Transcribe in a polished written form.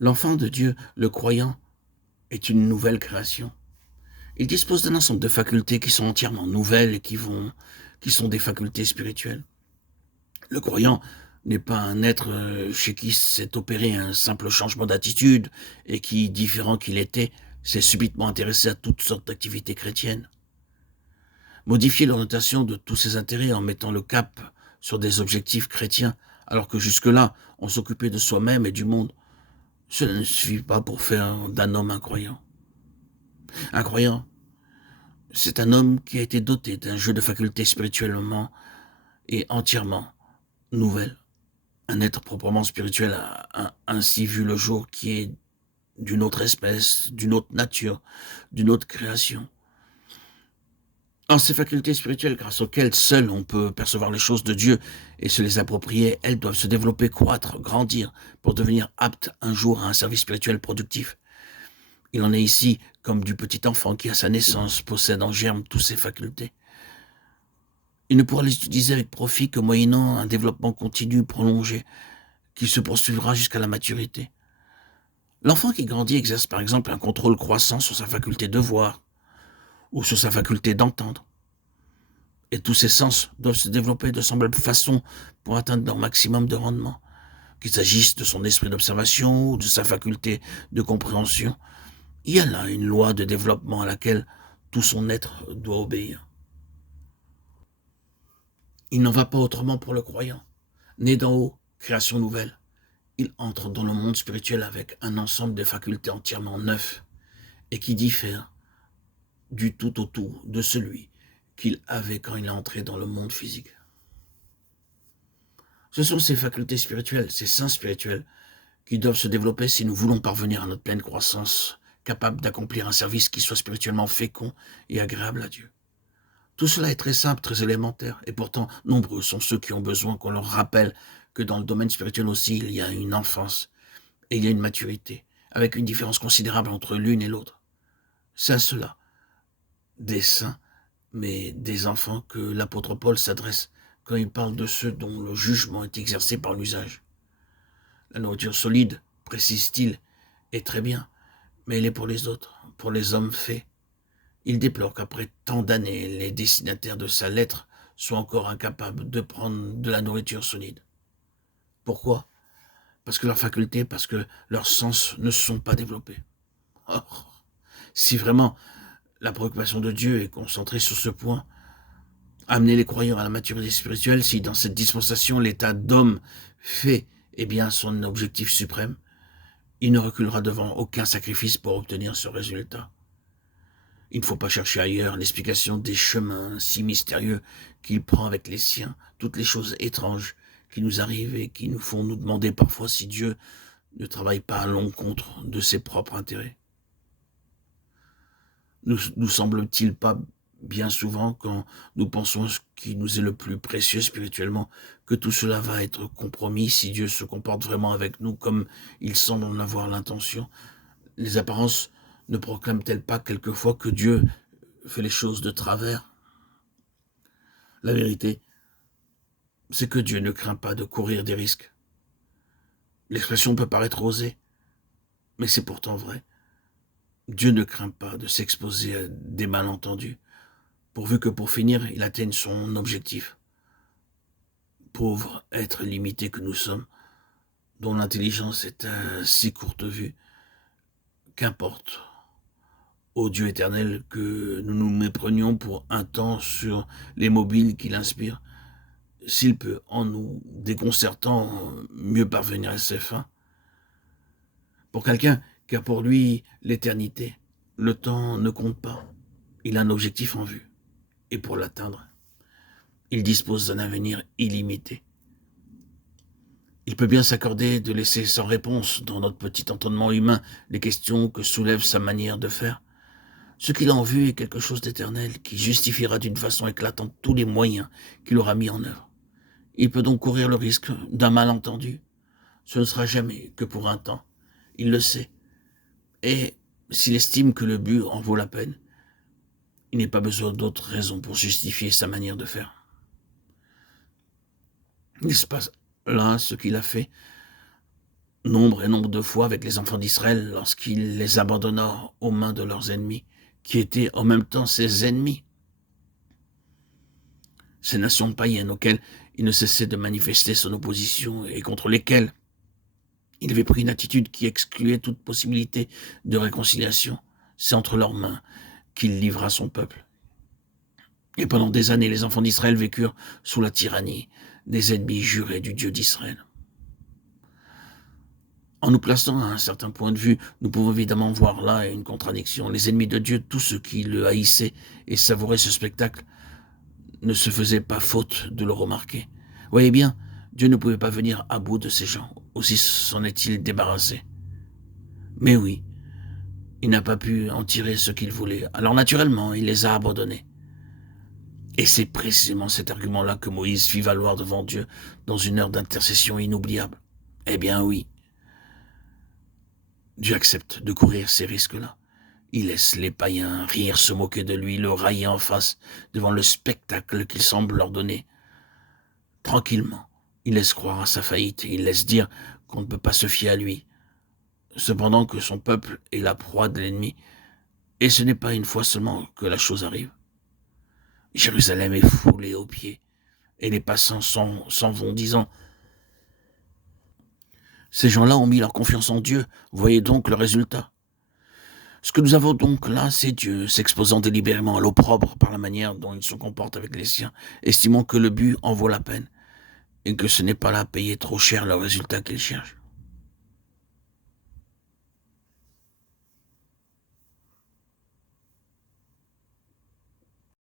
L'enfant de Dieu, le croyant, est une nouvelle création. Il dispose d'un ensemble de facultés qui sont entièrement nouvelles et qui sont des facultés spirituelles. Le croyant n'est pas un être chez qui s'est opéré un simple changement d'attitude et qui, différent qu'il était, s'est subitement intéressé à toutes sortes d'activités chrétiennes. Modifier l'orientation de tous ses intérêts en mettant le cap sur des objectifs chrétiens, alors que jusque-là, on s'occupait de soi-même et du monde, cela ne suffit pas pour faire d'un homme un croyant. Un croyant, c'est un homme qui a été doté d'un jeu de facultés spirituellement et entièrement nouvelles. Un être proprement spirituel a ainsi vu le jour qui est d'une autre espèce, d'une autre nature, d'une autre création. Or, ces facultés spirituelles, grâce auxquelles seul on peut percevoir les choses de Dieu et se les approprier, elles doivent se développer, croître, grandir, pour devenir aptes un jour à un service spirituel productif. Il en est ici comme du petit enfant qui, à sa naissance, possède en germe toutes ses facultés. Il ne pourra les utiliser avec profit que moyennant un développement continu, prolongé, qui se poursuivra jusqu'à la maturité. L'enfant qui grandit exerce par exemple un contrôle croissant sur sa faculté de voir ou sur sa faculté d'entendre. Et tous ses sens doivent se développer de semblable façon pour atteindre leur maximum de rendement, qu'il s'agisse de son esprit d'observation ou de sa faculté de compréhension. Il y a là une loi de développement à laquelle tout son être doit obéir. Il n'en va pas autrement pour le croyant. Né d'en haut, création nouvelle, il entre dans le monde spirituel avec un ensemble de facultés entièrement neufs et qui diffèrent du tout au tout de celui qu'il avait quand il est entré dans le monde physique. Ce sont ces facultés spirituelles, ces saints spirituels, qui doivent se développer si nous voulons parvenir à notre pleine croissance, capable d'accomplir un service qui soit spirituellement fécond et agréable à Dieu. Tout cela est très simple, très élémentaire, et pourtant nombreux sont ceux qui ont besoin qu'on leur rappelle que dans le domaine spirituel aussi, il y a une enfance et il y a une maturité, avec une différence considérable entre l'une et l'autre. C'est à cela, des saints, mais des enfants, que l'apôtre Paul s'adresse quand il parle de ceux dont le jugement est exercé par l'usage. La nourriture solide, précise-t-il, est très bien, mais elle est pour les autres, pour les hommes faits. Il déplore qu'après tant d'années, les destinataires de sa lettre soient encore incapables de prendre de la nourriture solide. Pourquoi? Parce que leurs facultés, parce que leurs sens ne se sont pas développés. Or, si vraiment la préoccupation de Dieu est concentrée sur ce point, amener les croyants à la maturité spirituelle, si dans cette dispensation l'état d'homme fait est bien son objectif suprême, il ne reculera devant aucun sacrifice pour obtenir ce résultat. Il ne faut pas chercher ailleurs l'explication des chemins si mystérieux qu'il prend avec les siens, toutes les choses étranges qui nous arrivent et qui nous font nous demander parfois si Dieu ne travaille pas à l'encontre de ses propres intérêts. Nous semble-t-il pas bien souvent, quand nous pensons à ce qui nous est le plus précieux spirituellement, que tout cela va être compromis si Dieu se comporte vraiment avec nous comme il semble en avoir l'intention? Les apparences ne proclament-elles pas quelquefois que Dieu fait les choses de travers? La vérité, c'est que Dieu ne craint pas de courir des risques. L'expression peut paraître osée, mais c'est pourtant vrai. Dieu ne craint pas de s'exposer à des malentendus, pourvu que pour finir, il atteigne son objectif. Pauvres êtres limités que nous sommes, dont l'intelligence est à si courte vue, qu'importe, ô Dieu éternel, que nous nous méprenions pour un temps sur les mobiles qu'il inspire, s'il peut, en nous déconcertant, mieux parvenir à ses fins. Pour quelqu'un qui a pour lui l'éternité, le temps ne compte pas. Il a un objectif en vue, et pour l'atteindre, il dispose d'un avenir illimité. Il peut bien s'accorder de laisser sans réponse, dans notre petit entendement humain, les questions que soulève sa manière de faire. Ce qu'il a en vue est quelque chose d'éternel, qui justifiera d'une façon éclatante tous les moyens qu'il aura mis en œuvre. Il peut donc courir le risque d'un malentendu. Ce ne sera jamais que pour un temps. Il le sait. Et s'il estime que le but en vaut la peine, il n'est pas besoin d'autres raisons pour justifier sa manière de faire. N'est-ce pas là ce qu'il a fait nombre et nombre de fois avec les enfants d'Israël lorsqu'il les abandonna aux mains de leurs ennemis, qui étaient en même temps ses ennemis. Ces nations païennes auxquelles il ne cessait de manifester son opposition et contre lesquelles il avait pris une attitude qui excluait toute possibilité de réconciliation. C'est entre leurs mains qu'il livra son peuple. Et pendant des années, les enfants d'Israël vécurent sous la tyrannie des ennemis jurés du Dieu d'Israël. En nous plaçant à un certain point de vue, nous pouvons évidemment voir là une contradiction. Les ennemis de Dieu, tous ceux qui le haïssaient et savouraient ce spectacle, ne se faisaient pas faute de le remarquer. Voyez bien, Dieu ne pouvait pas venir à bout de ces gens, aussi s'en est-il débarrassé. Mais oui, il n'a pas pu en tirer ce qu'il voulait, alors naturellement, il les a abandonnés. Et c'est précisément cet argument-là que Moïse fit valoir devant Dieu dans une heure d'intercession inoubliable. Eh bien oui, Dieu accepte de courir ces risques-là. Il laisse les païens rire, se moquer de lui, le railler en face devant le spectacle qu'il semble leur donner. Tranquillement, il laisse croire à sa faillite, il laisse dire qu'on ne peut pas se fier à lui. Cependant que son peuple est la proie de l'ennemi, et ce n'est pas une fois seulement que la chose arrive. Jérusalem est foulée aux pieds, et les passants s'en vont disant « Ces gens-là ont mis leur confiance en Dieu, voyez donc le résultat. » Ce que nous avons donc là, c'est Dieu s'exposant délibérément à l'opprobre par la manière dont il se comporte avec les siens, estimant que le but en vaut la peine, et que ce n'est pas là payer trop cher le résultat qu'il cherche.